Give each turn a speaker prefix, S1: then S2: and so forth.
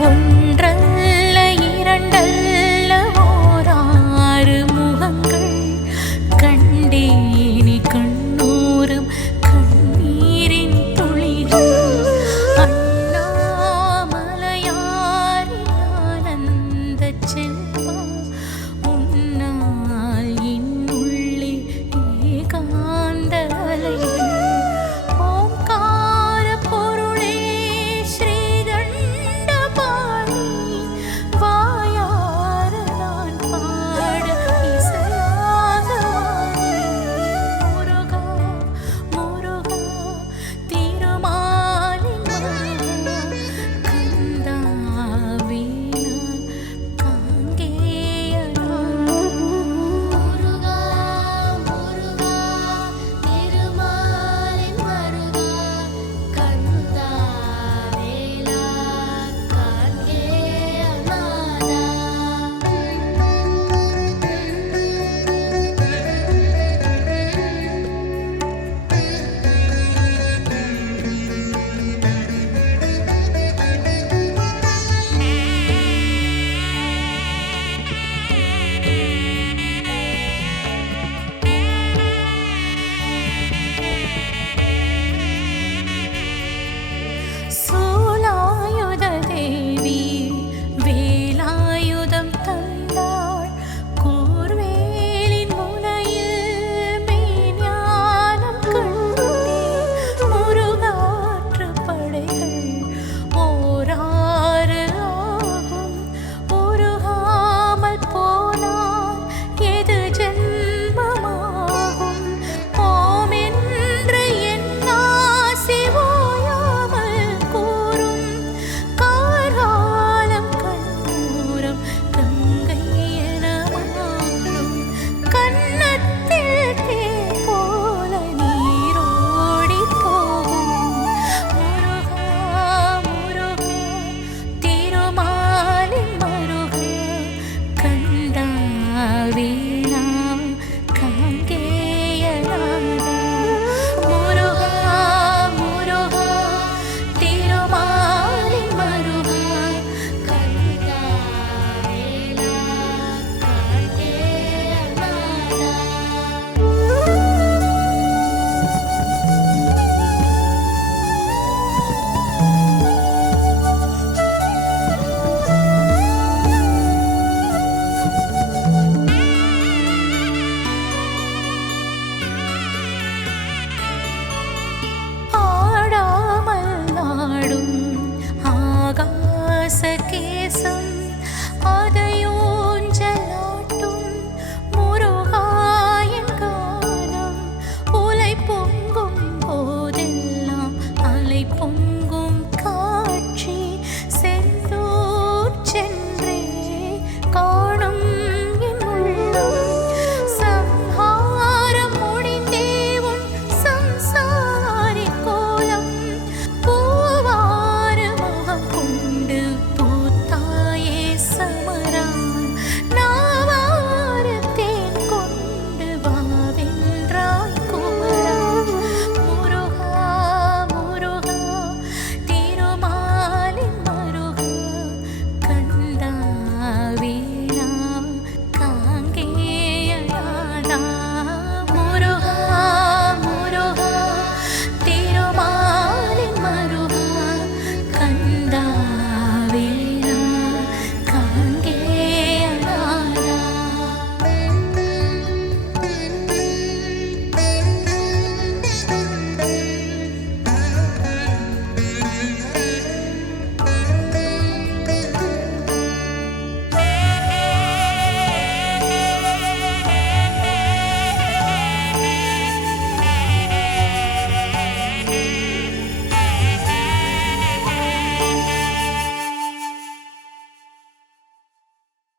S1: ஒன்றல்ல இரண்டல்ல.